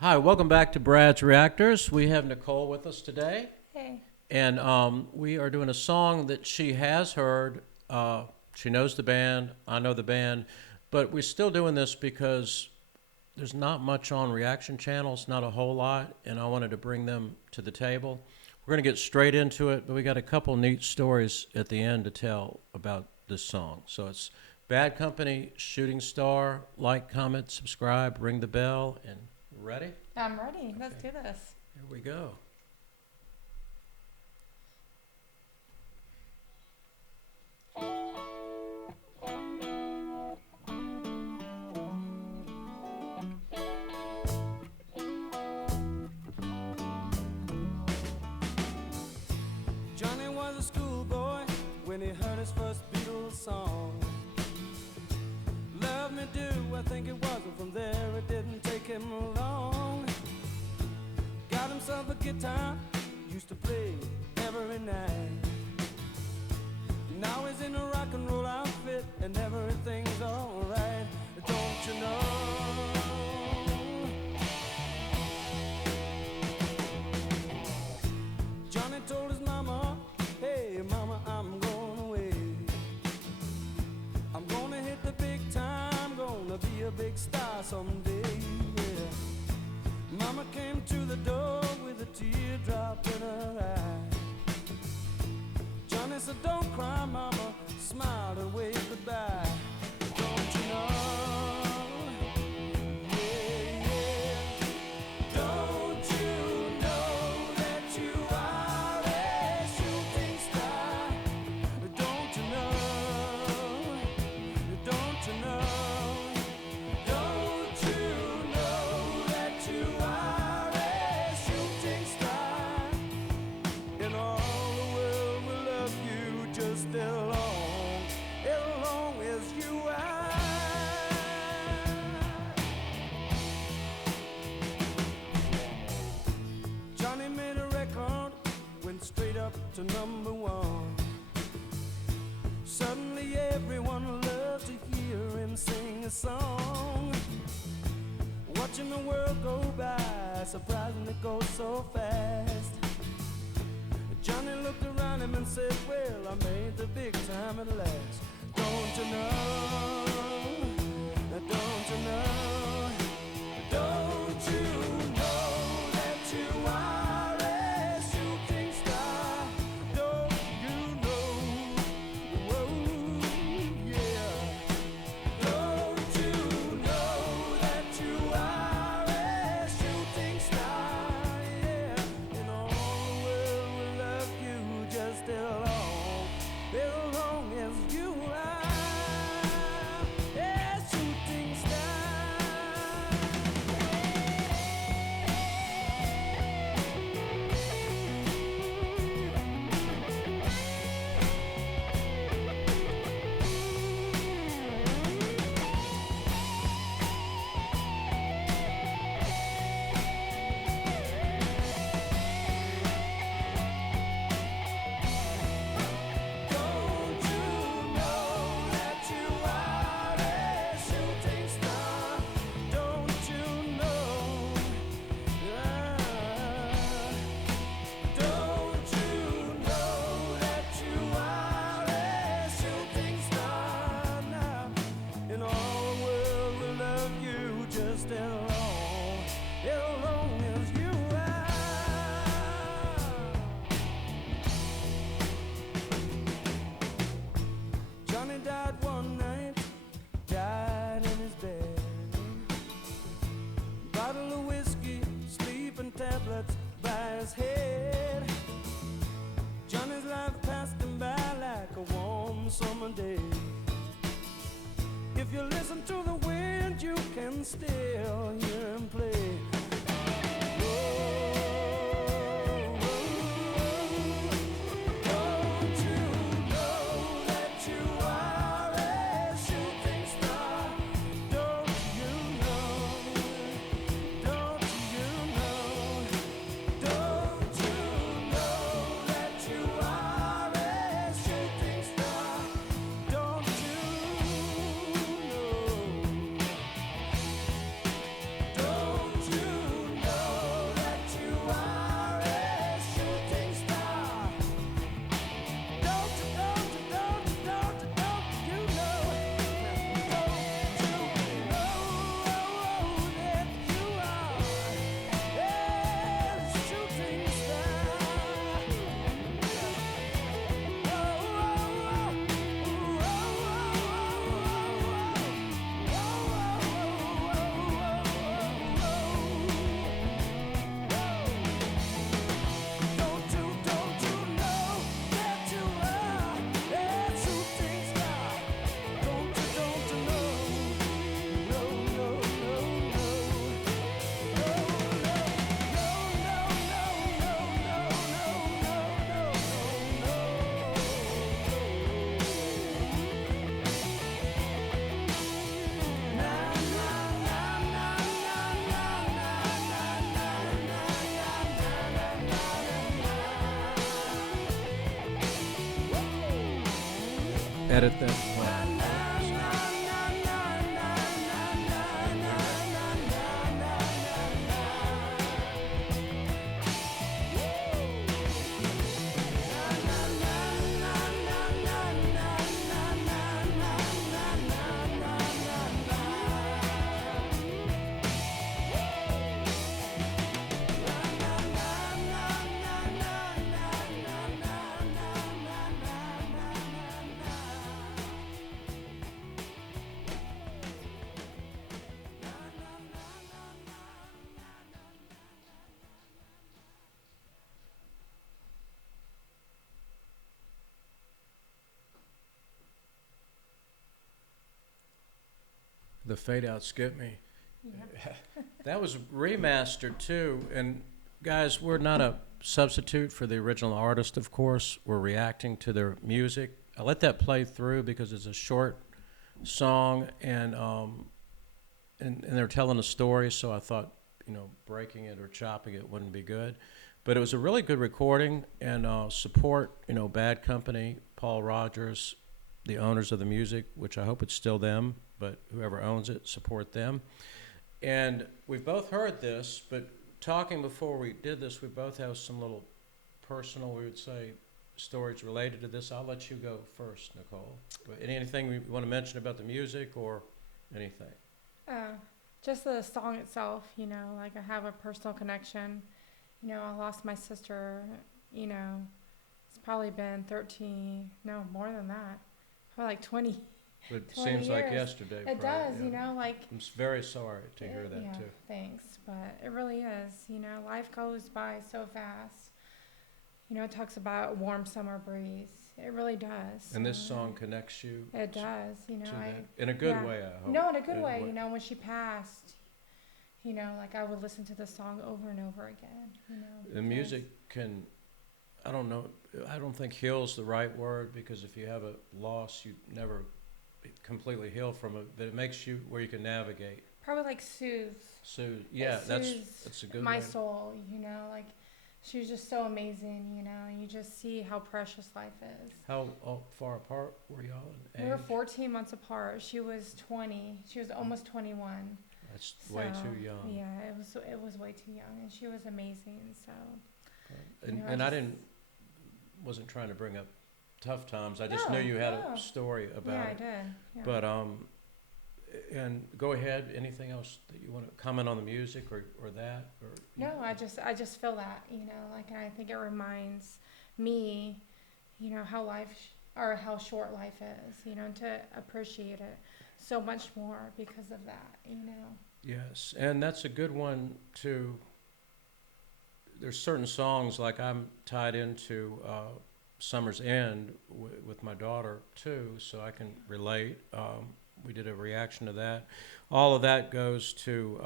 Hi, welcome back to Brad's Reactors. We have Nicole with us today, Hey. and we are doing a song that she has heard. She knows the band, I know the band, but we're still doing this because there's not much on reaction channels, not a whole lot, and I wanted to bring them to the table. We're going to get straight into it, but we got a couple neat stories at the end to tell about this song. So it's Bad Company, Shooting Star. Like, comment, subscribe, ring the bell, and ready? I'm ready. Let's Okay. do this. Here we go. Johnny was a schoolboy when he heard his first Beatles song. Love me do, I think it was, and from there it didn't take him long. Got himself a guitar, used to play every night. Now he's in a rock and roll outfit and everything's alright. Don't you know? Johnny told his mama, hey mama, I'm going away. I'm gonna hit the big time, gonna be a big star someday, yeah. Mama came to the door with a teardrop in her eye. Johnny said, don't cry, mama, smiled and waved goodbye. Don't you know? Yeah, yeah. Don't you know that you are a shooting star? Don't you know? Don't you know? Don't you know that you are a shooting star? And all the world will love you just as long as you are. Johnny made a record, went straight up to number one. Suddenly everyone loved to hear him sing a song. Watching the world go by, surprising it goes so fast. Johnny looked around him and said, well, I made the big time at last. Don't you know? Don't you know? Don't you know that you are a shooting star? Don't you know? Whoa, yeah. Don't you know that you are a shooting star? Yeah. And all the world will love you just as long as you are a shooting star. Don't you know that you are a shooting star? Don't you know? Don't you know that you are a shooting star now? And all the world will love you just as long as you are. Johnny died one night, died in his bed. Bottle of whiskey, sleeping tablets by his head. Johnny's life passed him by like a warm summer day. If you listen to the wind, you can still hear him play. Don't you know that you are a shooting star? Don't you know? Don't you know? Don't you know that you are a shooting star? Don't you know? Don't edit that. Well, the fade out skipped me. Yeah. That was remastered too. And guys, we're not a substitute for the original artist, of course. We're reacting to their music. I let that play through because it's a short song, and they're telling a story, so I thought, breaking it or chopping it wouldn't be good. But it was a really good recording, and support, Bad Company, Paul Rodgers, the owners of the music, which I hope it's still them, but whoever owns it, support them. And we've both heard this, but talking before we did this, we both have some little personal, we would say, stories related to this. I'll let you go first, Nicole. But anything you want to mention about the music or anything? Just the song itself, like I have a personal connection. I lost my sister, it's probably been 13, no, more than that, probably like 20. It 20 seems like years. yesterday. It does, yeah. like. I'm very sorry to hear that Yeah, too. thanks, but it really is, life goes by so fast. It talks about a warm summer breeze. It really does. And this song connects you. It does, to that. In a good yeah. way, I hope. No, in a good way. When she passed, like I would listen to the song over and over again. The music can, I don't know, I don't think heal's the right word, because if you have a loss, you never completely heal from it, but it makes you where you can navigate. Probably like soothes. Yeah, It that's soothes a good my way. soul, like she was just so amazing, and you just see how precious life is. How far apart were y'all in age? We were 14 months apart. She was 20. She was almost 21. That's way too young. Yeah, it was way too young, and she was amazing. So. And I wasn't trying to bring up tough times. I just knew you had a story about Yeah, it. I did. Yeah. But and go ahead. Anything else that you want to comment on the music or that? Or No, I just feel that, like, and I think it reminds me, how or how short life is, and to appreciate it so much more because of that, Yes, and that's a good one too. There's certain songs, like I'm tied into Summer's End with my daughter too, so I can relate. We did a reaction to that. All of that goes to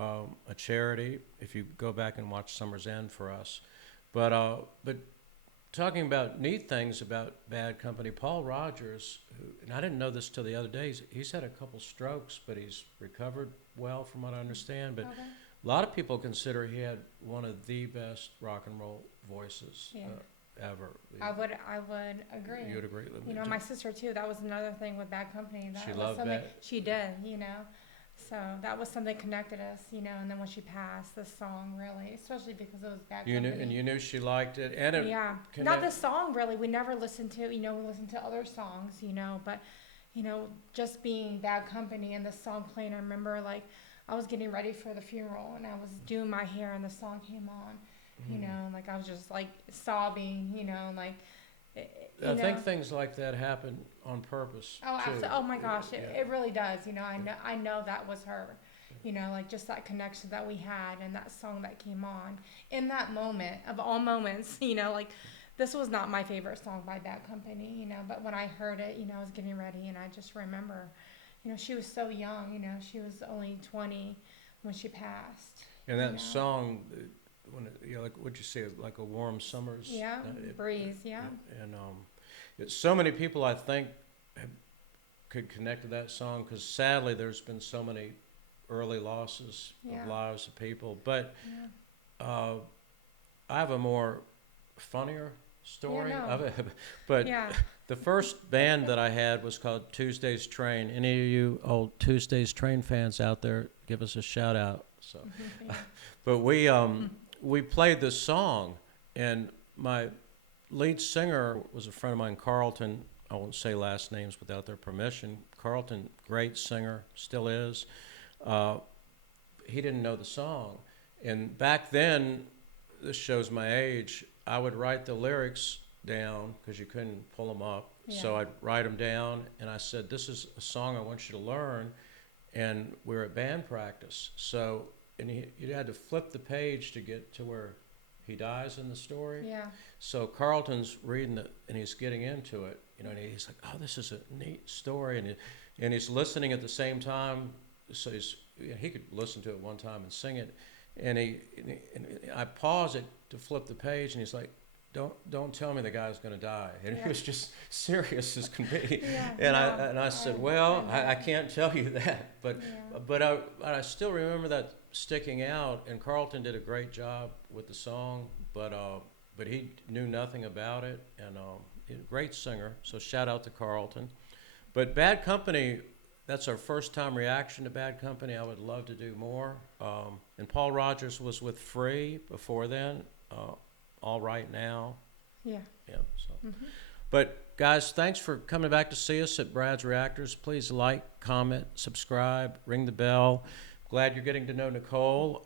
a charity, if you go back and watch Summer's End for us. But talking about neat things about Bad Company, Paul Rodgers, and I didn't know this till the other day, he's had a couple strokes, but he's recovered well from what I understand. But a lot of people consider he had one of the best rock and roll voices ever. I would agree. You would agree? My sister too. That was another thing with Bad Company. That She was loved something Bad? she did. So that was something connected us. And then when she passed, this song really, especially because it was Bad Company. You knew she liked it, and it not the song really. We never listened to. We listened to other songs. But just being Bad Company and the song playing. I remember I was getting ready for the funeral and I was doing my hair and the song came on. Like I was just like sobbing, I think things like that happen on purpose. Oh, too. absolutely. Oh my gosh, Yeah. it really does. I know that was her. Like just that connection that we had and that song that came on in that moment of all moments. Like this was not my favorite song by Bad Company. But when I heard it, I was getting ready and I just remember, she was so young. She was only 20 when she passed. And that song. When like what'd you say, like a warm summer's breeze, and so many people I think could connect to that song, because sadly there's been so many early losses of lives of people. But I have a more funnier story no. of it. But Yeah. the first band that I had was called Tuesday's Train. Any of you old Tuesday's Train fans out there, give us a shout out. So, but we played this song, and my lead singer was a friend of mine, Carlton. I won't say last names without their permission. Carlton, great singer, still is. He didn't know the song, and back then, this shows my age. I would write the lyrics down because you couldn't pull them up. So Yeah. I'd write them down, and I said, "This is a song I want you to learn." And we were at band practice, so you had to flip the page to get to where he dies in the story. Yeah. So Carlton's reading it, and he's getting into it, and he's like, "Oh, this is a neat story," and he's listening at the same time. So he could listen to it one time and sing it, and I pause it to flip the page, and he's like, Don't tell me the guy's going to die," and he was just serious as can be. Yeah, And I said, I "Well, know. I can't tell you that, but Yeah. I still remember that sticking out." And Carlton did a great job with the song, but he knew nothing about it, and great singer. So shout out to Carlton. But Bad Company, that's our first time reaction to Bad Company. I would love to do more. And Paul Rodgers was with Free before then. All Right Now. Yeah. Yeah. So, but guys, thanks for coming back to see us at Brad's Reactors. Please like, comment, subscribe, ring the bell. Glad you're getting to know Nicole,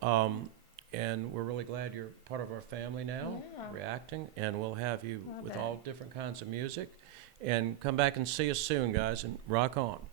and we're really glad you're part of our family now, Yeah. reacting. And we'll have you Love with it. all different kinds of music. And come back and see us soon, guys, and rock on.